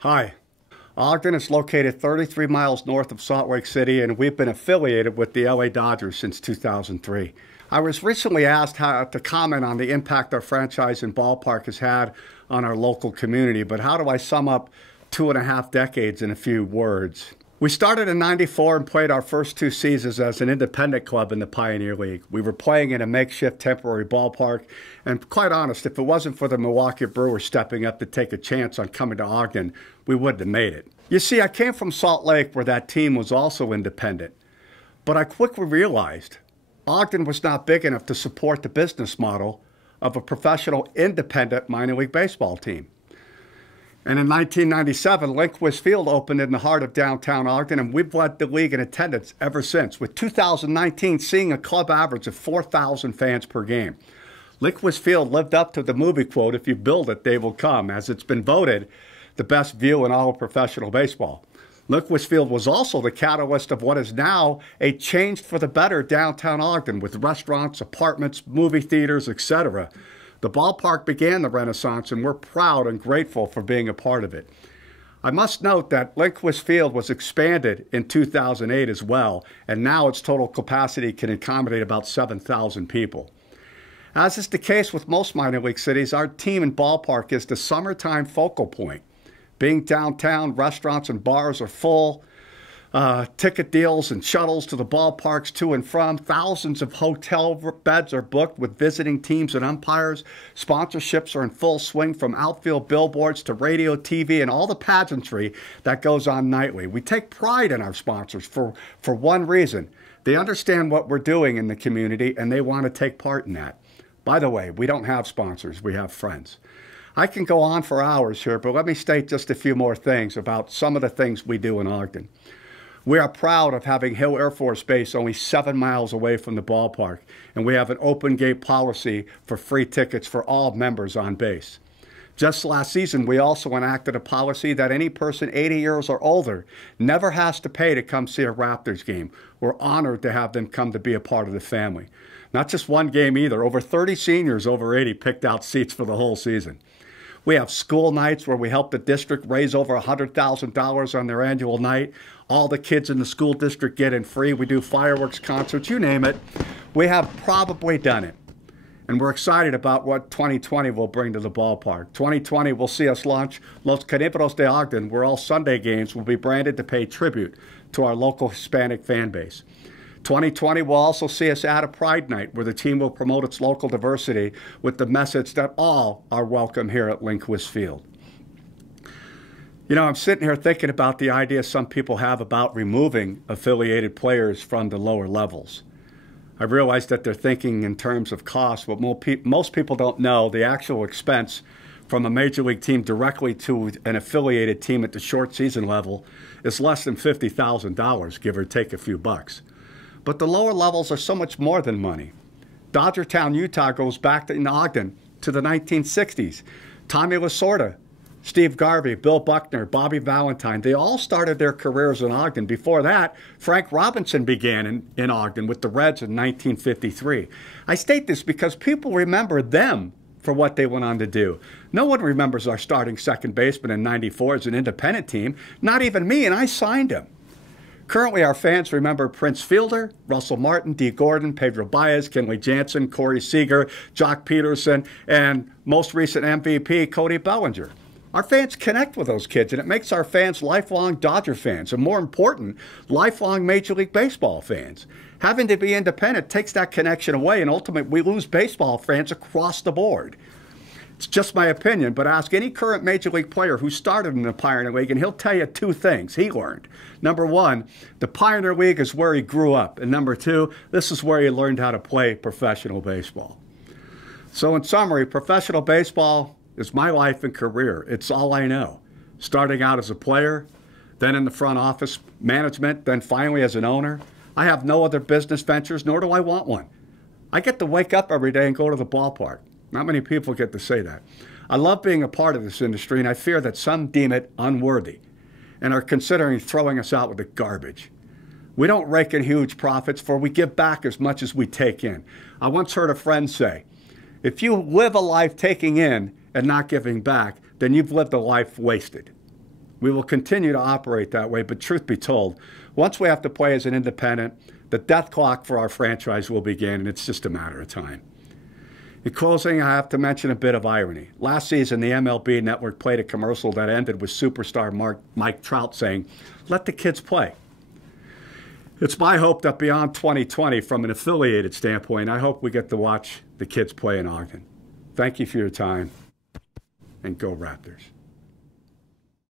Hi. Ogden is located 33 miles north of Salt Lake City, and we've been affiliated with the LA Dodgers since 2003. I was recently asked to comment on the impact our franchise and ballpark has had on our local community, but how do I sum up 2.5 decades in a few words? We started in '94 and played our first 2 seasons as an independent club in the Pioneer League. We were playing in a makeshift temporary ballpark, and quite honest, if it wasn't for the Milwaukee Brewers stepping up to take a chance on coming to Ogden, we wouldn't have made it. You see, I came from Salt Lake where that team was also independent, but I quickly realized Ogden was not big enough to support the business model of a professional independent minor league baseball team. And in 1997, Lindquist Field opened in the heart of downtown Ogden, and we've led the league in attendance ever since, with 2019 seeing a club average of 4,000 fans per game. Lindquist Field lived up to the movie quote, "If you build it, they will come," as it's been voted the best view in all of professional baseball. Lindquist Field was also the catalyst of what is now a change for the better downtown Ogden, with restaurants, apartments, movie theaters, etc. The ballpark began the Renaissance, and we're proud and grateful for being a part of it. I must note that Lindquist Field was expanded in 2008 as well, and now its total capacity can accommodate about 7,000 people. As is the case with most minor league cities, our team and ballpark is the summertime focal point. Being downtown, restaurants and bars are full. Ticket deals and shuttles to the ballparks to and from. Thousands of hotel beds are booked with visiting teams and umpires. Sponsorships are in full swing, from outfield billboards to radio, TV, and all the pageantry that goes on nightly. We take pride in our sponsors for one reason. They understand what we're doing in the community, and they want to take part in that. By the way, we don't have sponsors, we have friends. I can go on for hours here, but let me state just a few more things about some of the things we do in Ogden. We are proud of having Hill Air Force Base only 7 miles away from the ballpark, and we have an open gate policy for free tickets for all members on base. Just last season, we also enacted a policy that any person 80 years or older never has to pay to come see a Raptors game. We're honored to have them come to be a part of the family. Not just one game either. Over 30 seniors over 80 picked out seats for the whole season. We have school nights where we help the district raise over $100,000 on their annual night. All the kids in the school district get in free. We do fireworks concerts, you name it. We have probably done it. And we're excited about what 2020 will bring to the ballpark. 2020 will see us launch Los Carnívoros de Ogden, where all Sunday games will be branded to pay tribute to our local Hispanic fan base. 2020 will also see us add a Pride Night, where the team will promote its local diversity with the message that all are welcome here at Lindquist Field. You know, I'm sitting here thinking about the idea some people have about removing affiliated players from the lower levels. I realize that they're thinking in terms of cost, but most people don't know the actual expense from a major league team directly to an affiliated team at the short season level is less than $50,000, give or take a few bucks. But the lower levels are so much more than money. Dodgertown, Utah goes back to Ogden to the 1960s. Tommy Lasorda, Steve Garvey, Bill Buckner, Bobby Valentine, they all started their careers in Ogden. Before that, Frank Robinson began in Ogden with the Reds in 1953. I state this because people remember them for what they went on to do. No one remembers our starting second baseman in '94 as an independent team, not even me, and I signed him. Currently, our fans remember Prince Fielder, Russell Martin, Dee Gordon, Pedro Baez, Kenley Jansen, Corey Seager, Jock Peterson, and most recent MVP, Cody Bellinger. Our fans connect with those kids, and it makes our fans lifelong Dodger fans, and more important, lifelong Major League Baseball fans. Having to be independent takes that connection away, and ultimately we lose baseball fans across the board. It's just my opinion, but ask any current Major League player who started in the Pioneer League, and he'll tell you 2 things he learned. Number 1, the Pioneer League is where he grew up. And number 2, this is where he learned how to play professional baseball. So in summary, professional baseball is my life and career. It's all I know. Starting out as a player, then in the front office management, then finally as an owner. I have no other business ventures, nor do I want one. I get to wake up every day and go to the ballpark. Not many people get to say that. I love being a part of this industry, and I fear that some deem it unworthy and are considering throwing us out with the garbage. We don't rake in huge profits, for we give back as much as we take in. I once heard a friend say, if you live a life taking in and not giving back, then you've lived a life wasted. We will continue to operate that way, but truth be told, once we have to play as an independent, the death clock for our franchise will begin, and it's just a matter of time. In closing, I have to mention a bit of irony. Last season, the MLB Network played a commercial that ended with superstar Mike Trout saying, "Let the kids play." It's my hope that beyond 2020, from an affiliated standpoint, I hope we get to watch the kids play in Ogden. Thank you for your time, and go Raptors.